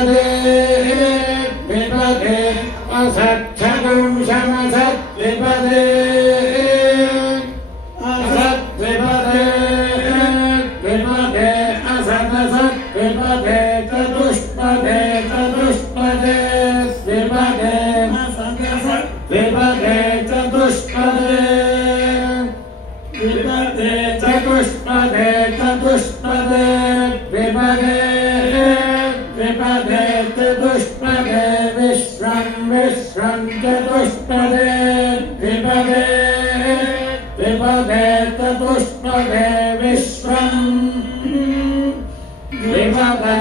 विपदे विपदे असत्सगं समसद्विपदे असद्विपदे विपदे असदसद्विपदे चतुष्पदे चतुष्पदे विपदे विपदे चतुष्पदे विपदे चतुष्पदे चतुष्पदे विपदे विपदे चतुष्पदे विश्वं विश्वं चतुष्पदे विपदे विपदे चतुष्पदे विश्वं विपदे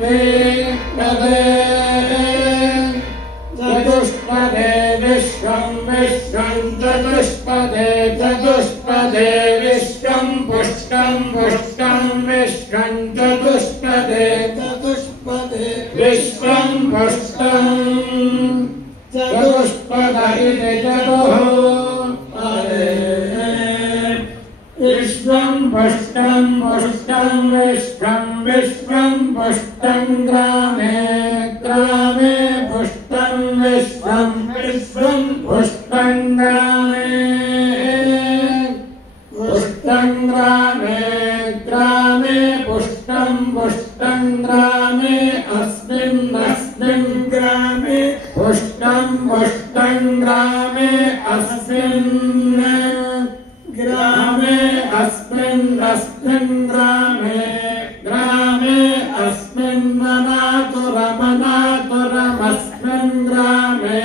विपदे चतुष्पदे विश्वं विश्वं चतुष्पदे चतुष्पदे विश्वं पुष्टं पुष्टं विश्वं चतुष्पदे चतुष्पदे विश्वं पुष्टं चतुष्पदे चतुःपदे विश्वं पुष्टं पुष्टं विश्वं विश्वं पुष्टं ग्रामे ग्रामे पुष्टं विश्वं विश्वं पुष्टं ग्रामे पुष्टं ग्रामे ग्रामे पुष्टं पुष्टं ग्रामे अस्मिन् अस्मिन् ग्रामे पुष्टं पुष्टं ग्रामे अस्मिन् ग्रामे अस्मिन् अस्मिन् ग्रामे ग्रामे अस्मिन् मनातुरमनातुरमस्मिन् ग्रामे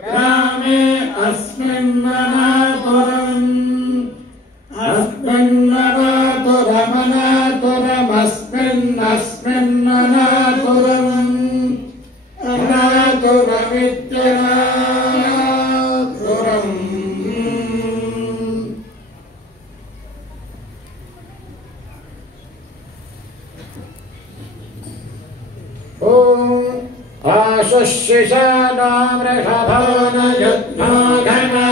ग्रामे अस्मिन् मनातुरम् अस्मिन् मनातुरमनातुरमस्मिन् अस्मिन् मनातुरम् अनातुरमित्यनातुरम् आशुशिशानामृषभो न युद्धाघना